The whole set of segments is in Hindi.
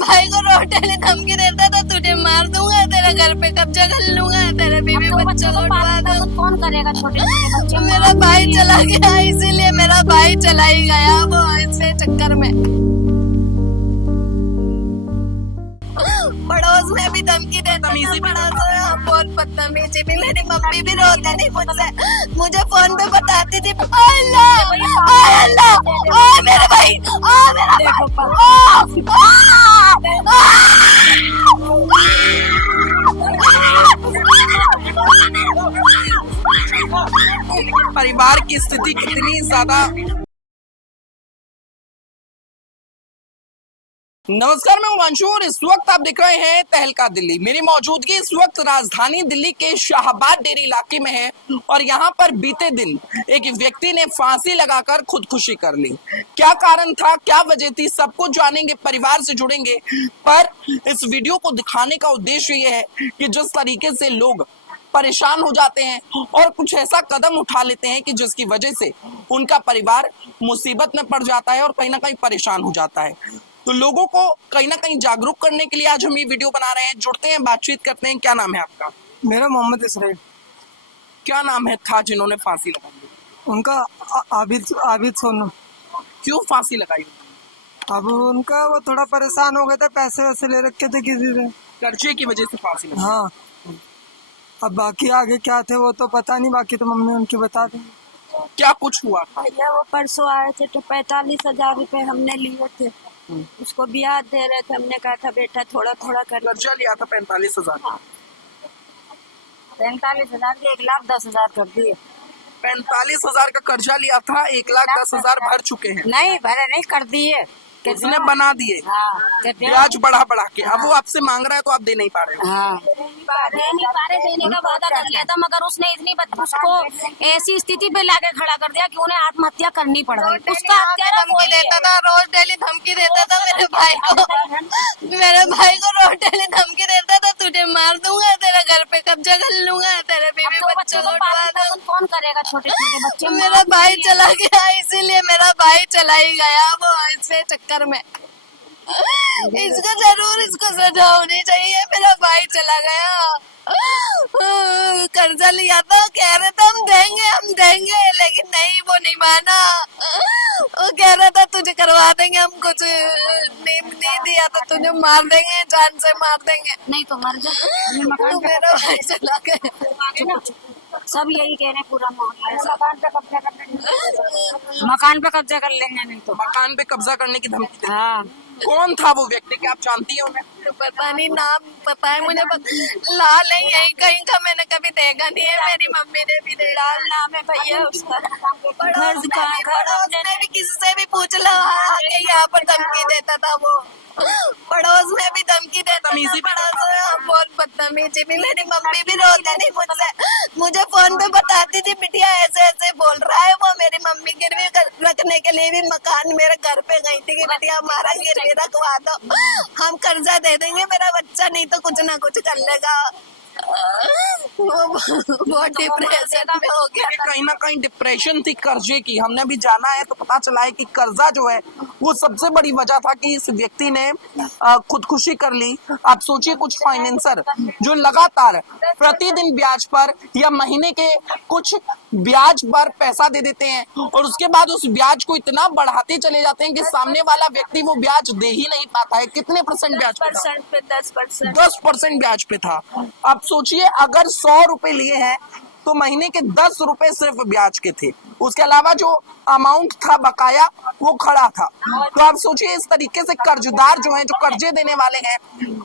भाई को रोज डेली धमकी देता तो तुझे मार दूंगा, तेरे घर पे कब्जा कर लूंगा, तेरे बीवी बच्चों को उठवा दूंगा। कौन करेगा छोटे छोटे बच्चे? मेरा भाई चला गया, इसीलिए मेरा भाई चला ही गया वो ऐसे चक्कर में। पड़ोस में भी धमकी देता था, पड़ोस में बहुत बदतमीजी भी। मेरी मम्मी भी रोती थी मुझसे, मुझे फोन पे बताती थी अल्लाह अल्लाह आ मेरे भाई आ मेरा परिवार की स्थिति कितनी ज्यादा। नमस्कार, मैं उमांशु और इस वक्त आप देख रहे हैं तहलका दिल्ली। मेरी मौजूदगी इस वक्त राजधानी दिल्ली के शाहबाद डेरी इलाके में है और यहाँ पर बीते दिन एक व्यक्ति ने फांसी लगाकर खुदकुशी कर ली। क्या कारण था, क्या वजह थी, सब कुछ जानेंगे, परिवार से जुड़ेंगे। पर इस वीडियो को दिखाने का उद्देश्य ये है कि जिस तरीके से लोग परेशान हो जाते हैं और कुछ ऐसा कदम उठा लेते हैं कि जिसकी वजह से उनका परिवार मुसीबत में पड़ जाता है और कहीं ना कहीं परेशान हो जाता है, तो लोगों को कहीं ना कहीं जागरूक करने के लिए आज हम ये वीडियो बना रहे हैं। जुड़ते हैं, बातचीत करते हैं। क्या नाम है आपका? मेरा मोहम्मद इसराइल। क्या नाम है था जिन्होंने फांसी लगाई? उनका आबिद सोनू। क्यों फांसी लगाई? अब उनका वो थोड़ा परेशान हो गए थे, पैसे वैसे ले रखे थे किसी से, कर्जे की वजह से फांसी लगाई। हाँ। अब बाकी आगे क्या थे वो तो पता नहीं, बाकी तो मम्मी उनकी बता देंगे। क्या कुछ हुआ था? भैया वो परसों आए थे तो 45,000 रुपए हमने लिए थे, उसको ब्याज दे रहे थे। हमने कहा था बेटा थोड़ा थोड़ा कर। कर्जा लिया था 45,000। 45,000 के 1,10,000 कर दिए। 45,000 का कर्जा लिया था, 1,10,000 भर चुके हैं। नहीं भरे नहीं, कर दिए। उसने बना दिए। हाँ, ब्याज बढ़ा बढ़ा के। अब वो आपसे मांग रहा है तो आप दे नहीं पा रहे हो। हाँ, देने का वादा कर लिया था, मगर उसने इतनी उसको ऐसी स्थिति पे लाके खड़ा कर दिया कि उन्हें आत्महत्या करनी पड़ गई। उसका धमकी देता था, रोज डेली धमकी देता था मेरे भाई को रोज डेली धमकी देता था तुझे मार दूंगा, तेरे घर पे कब्जा कर लूंगा, तेरे बीवी बच्चों को उठवा दूंगा। कौन करेगा छोटे छोटे बच्चे? मेरा भाई चला गया, इसीलिए मेरा भाई चला ही गया वो ऐसे चक्कर में। इसको जरूर इसको सजा होनी चाहिए। मेरा भाई चला गया, कर्जा लिया था, कह रहे थे हम देंगे, लेकिन नहीं, वो नहीं माना। वो कह रहा था तुझे करवा देंगे, हम कुछ नहीं दिया तो तुझे मार देंगे, जान से मार देंगे। नहीं तो मर जा। तो मेरा भाई चला गया। सब यही कह रहे हैं, पूरा मोहल्ला मकान पे कब्जा कर लेंगे। नहीं तो मकान पे कब्जा करने की धमकी दी। हाँ। कौन था वो व्यक्ति, क्या आप जानती हैं उन्हें? पता नहीं, नाम पता है मुझे, लाल है यही कहीं का, मैंने कभी देखा नहीं है। मेरी मम्मी ने भी लाल नाम है भैया उसका। पड़ोस में भी किसी से भी पूछ लो, आके यहाँ पर धमकी देता था वो। पड़ोस में भी धमकी देता था, पड़ोस में बहुत बदतमीजी भी। मेरी मम्मी भी रोती थी मुझसे, मुझे फोन पे बताती थी बिटिया ऐसे ऐसे बोल रहा है वो। मेरी मम्मी गिरवी रखने के लिए भी मकान मेरे घर पे गई थी कि बिटिया हमारा गिरवी रखवा दो, हम कर्जा दे देंगे, मेरा बच्चा नहीं तो कुछ ना कुछ कर लेगा। बहुत डिप्रेशन में हो गया। कहीं ना कहीं डिप्रेशन थी कर्जे की। हमने अभी जाना है तो पता चला है कि कर्जा जो है वो सबसे बड़ी वजह था कि इस व्यक्ति ने खुदकुशी कर ली। आप सोचिए, कुछ फाइनेंसर जो लगातार प्रतिदिन ब्याज पर या महीने के कुछ ब्याज पर पैसा दे देते हैं और उसके बाद उस ब्याज को इतना बढ़ाते चले जाते हैं कि सामने वाला व्यक्ति वो ब्याज दे ही नहीं पाता है। कितने % ब्याज पे? 10%। 10% ब्याज पे था। आप सोचिए, अगर 100 रुपए लिए हैं तो महीने के 10 रुपए सिर्फ ब्याज के थे, उसके अलावा जो अमाउंट था बकाया वो खड़ा था। तो आप सोचिए, इस तरीके से कर्जदार जो हैं, जो कर्जे देने वाले हैं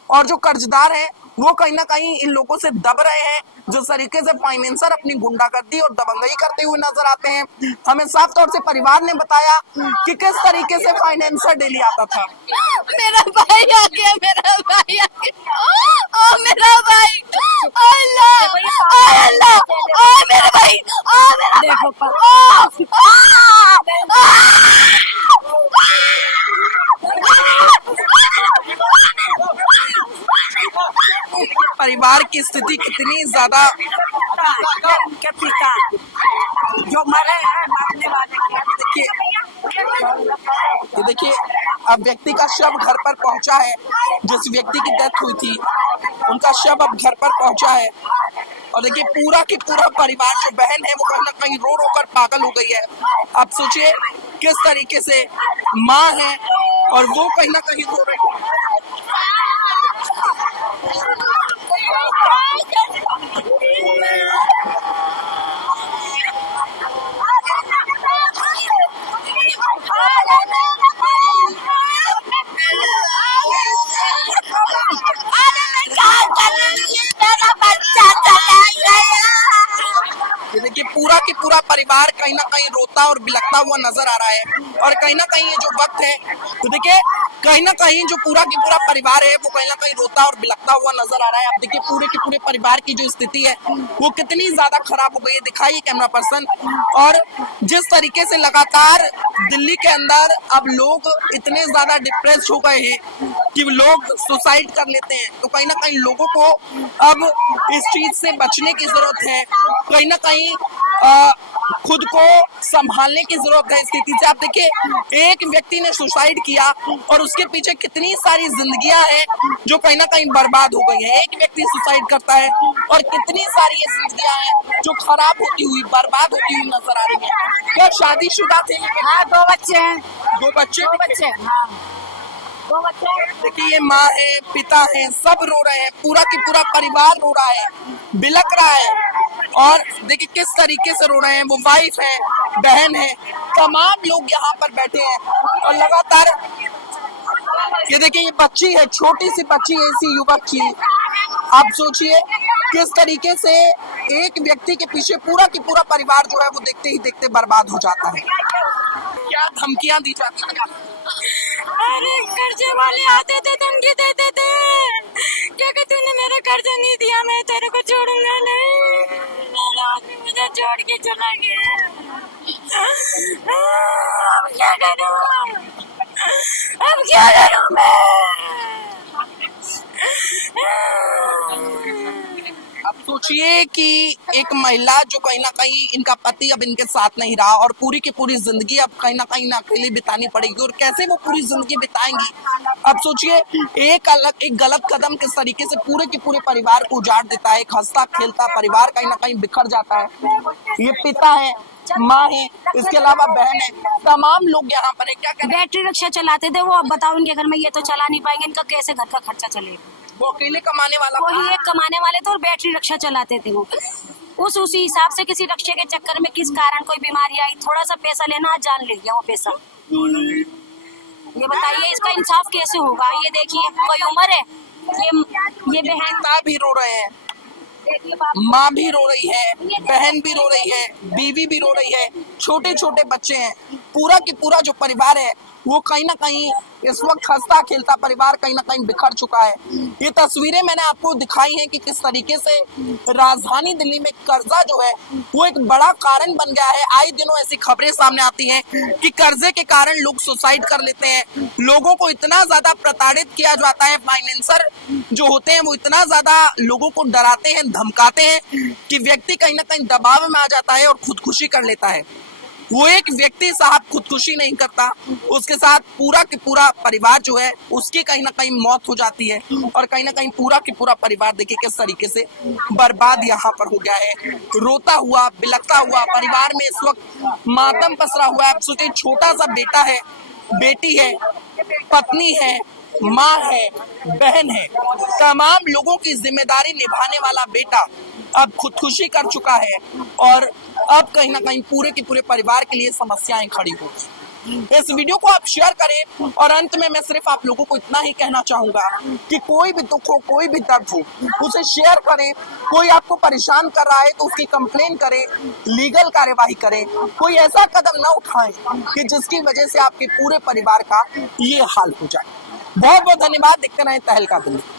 और जो कर्जदार हैं, वो कहीं ना कहीं इन लोगों से दब रहे हैं। जो तरीके से फाइनेंसर अपनी गुंडागर्दी और दबंगई करते हुए नजर आते हैं। हमें साफ तौर से परिवार ने बताया कि किस तरीके से फाइनेंसर डेली आता था। मेरा भाई आ गया, मेरा भाई आ गया, ओ मेरा भाई, अल्लाह अल्लाह, ओ मेरा भाई, ओ मेरा भाई, परिवार की स्थिति कितनी ज्यादा। उनके पिता जो मरे हैं, मरने वाले देखिए अब व्यक्ति का शव घर पर पहुंचा है, जिस व्यक्ति की डेथ हुई थी उनका शव अब घर पर पहुंचा है। और देखिए पूरा की पूरा परिवार, जो बहन है वो कहीं ना कहीं रो रो कर पागल हो गई है। आप सोचिए किस तरीके से माँ है और वो कहीं ना कहीं रो रही है। ये देखिए पूरा की पूरा परिवार कहीं ना कहीं रोता और बिलखता हुआ नजर आ रहा है। और कहीं ना कहीं ये जो वक्त है, तो देखिए कहीं ना कहीं जो पूरा की पूरा परिवार है वो कहीं ना कहीं रोता और बिलखता हुआ नजर आ रहा है। आप देखिए पूरे के पूरे परिवार की जो स्थिति है वो कितनी ज्यादा खराब हो गई है, दिखाइए कैमरा पर्सन। और जिस तरीके से लगातार दिल्ली के अंदर अब लोग इतने ज्यादा डिप्रेस हो गए हैं कि लोग सुसाइड कर लेते हैं, तो कहीं ना कहीं लोगों को अब इस चीज से बचने की जरूरत है, कहीं ना कहीं खुद को संभालने की जरूरत है स्थिति से। आप देखिए एक व्यक्ति ने सुसाइड किया और उसके पीछे कितनी सारी जिंदगियां हैं जो कहीं ना कहीं बर्बाद हो गई है। एक व्यक्ति सुसाइड करता है और कितनी सारी ये जिंदगियां हैं जो खराब होती हुई, बर्बाद होती हुई नजर आ रही है। क्या शादीशुदा थे? हाँ, 2 बच्चे हैं। 2 बच्चे? 2 बच्चे, हाँ 2 बच्चे। देखिए ये माँ है, पिता है, सब रो रहे हैं, पूरा की पूरा परिवार रो रहा है, बिलख रहा है। और देखिए किस तरीके से रो रहे हैं, वो वाइफ है, बहन है, तमाम लोग यहाँ पर बैठे हैं। और लगातार ये देखिए ये बच्ची है, छोटी सी बच्ची है इसी युवक की। आप सोचिए किस तरीके से एक व्यक्ति के पीछे पूरा की पूरा परिवार जो है वो देखते ही देखते बर्बाद हो जाता है। क्या धमकियां दी जाती हैं? अरे कर्जे वाले आते थे, धमकी देते थे क्या कि तूने मेरा कर्जा नहीं दिया मैं तेरे को छोड़ूंगा नहीं। मेरा आदमी मुझे छोड़ के चला गया, अब क्या करूं, अब क्या करूं मैं। अब सोचिए कि एक महिला जो कहीं ना कहीं इनका पति अब इनके साथ नहीं रहा और पूरी की पूरी जिंदगी अब कहीं ना कहीं अकेले बितानी पड़ेगी, और कैसे वो पूरी जिंदगी बिताएंगी। अब सोचिए एक गलत कदम किस तरीके से पूरे के पूरे परिवार को उजाड़ देता है। एक हंसता खेलता परिवार कहीं ना कहीं बिखर जाता है। ये पिता है, माँ है, इसके अलावा बहन है, तमाम लोग यहाँ पर है। क्या करें? बैटरी रिक्शा चलाते थे वो, अब बताओ इनके घर में ये तो चला नहीं पाएंगे, इनका कैसे घर का खर्चा चलेगा। वो अकेले कमाने वाला था। वही एक कमाने वाले थे और बैटरी रिक्शा चलाते थे वो। उसी हिसाब से किसी रिक्शे के चक्कर में किस कारण कोई बीमारी आई, थोड़ा सा पैसा लेना, जान ले गया वो पैसा। ये बताइए इसका इंसाफ कैसे होगा। ये देखिए कोई उम्र है, ये बहन पिता भी रो रहे हैं, माँ भी रो रही है, बहन भी रो रही है, बीवी भी रो रही है, छोटे छोटे बच्चे हैं। पूरा की पूरा जो परिवार है वो कहीं ना कहीं इस वक्त हंसता खेलता परिवार कहीं ना कहीं बिखर चुका है। ये तस्वीरें मैंने आपको दिखाई हैं कि किस तरीके से राजधानी दिल्ली में कर्जा जो है वो एक बड़ा कारण बन गया है। आए दिनों ऐसी खबरें सामने आती हैं कि कर्जे के कारण लोग सुसाइड कर लेते हैं, लोगों को इतना ज्यादा प्रताड़ित किया जाता है। फाइनेंसर जो होते हैं वो इतना ज्यादा लोगों को डराते हैं, धमकाते हैं कि व्यक्ति कहीं ना कहीं दबाव में आ जाता है और खुदकुशी कर लेता है। वो एक व्यक्ति साहब खुदकुशी नहीं करता, उसके साथ पूरा के पूरा परिवार जो है उसकी कहीं ना कहीं मौत हो जाती है। और कहीं ना कहीं पूरा के पूरा परिवार देखिए किस तरीके से बर्बाद यहाँ पर हो गया है, रोता हुआ बिलखता हुआ परिवार में इस वक्त मातम पसरा हुआ है। आप सोचिए छोटा सा बेटा है, बेटी है, पत्नी है, माँ है, बहन है, तमाम लोगों की जिम्मेदारी निभाने वाला बेटा अब खुदकुशी कर चुका है। और अब कहीं ना कहीं पूरे के पूरे परिवार के लिए समस्याएं खड़ी होगी। इस वीडियो को आप शेयर करें। और अंत में मैं सिर्फ आप लोगों को इतना ही कहना चाहूंगा कि कोई भी दुख हो, कोई भी दर्द हो, उसे शेयर करें। कोई आपको परेशान कर रहा है तो उसकी कंप्लेन करें, लीगल कार्यवाही करें। कोई ऐसा कदम न उठाएं कि जिसकी वजह से आपके पूरे परिवार का ये हाल हो जाए। बहुत बहुत धन्यवाद। देखते रहें तहलका दिल्ली।